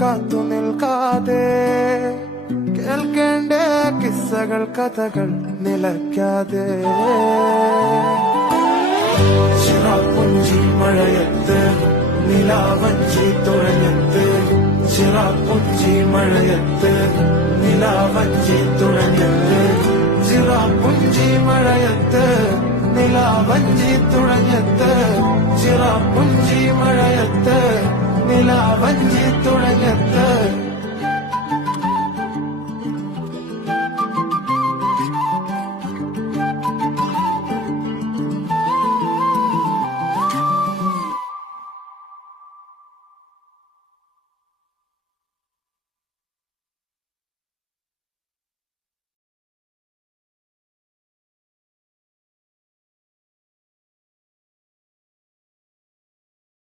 കാത്തു നിൽക്കാതെ കേൾക്കേണ്ട കിസ്സകൾ കഥകൾ നിലയ്ക്കാതെ ചിറാപ്പുഞ്ചി മഴയത്ത് നിലാവഞ്ചി തുഴഞ്ഞത്ത് ചിറാപ്പുഞ്ചി മഴയത്ത് നിലാവഞ്ചി തുഴഞ്ഞത്ത് ചിറാപ്പുഞ്ചി മഴയത്ത് നിലാവഞ്ചി തുഴഞ്ഞത്ത് ചിറാപ്പുഞ്ചി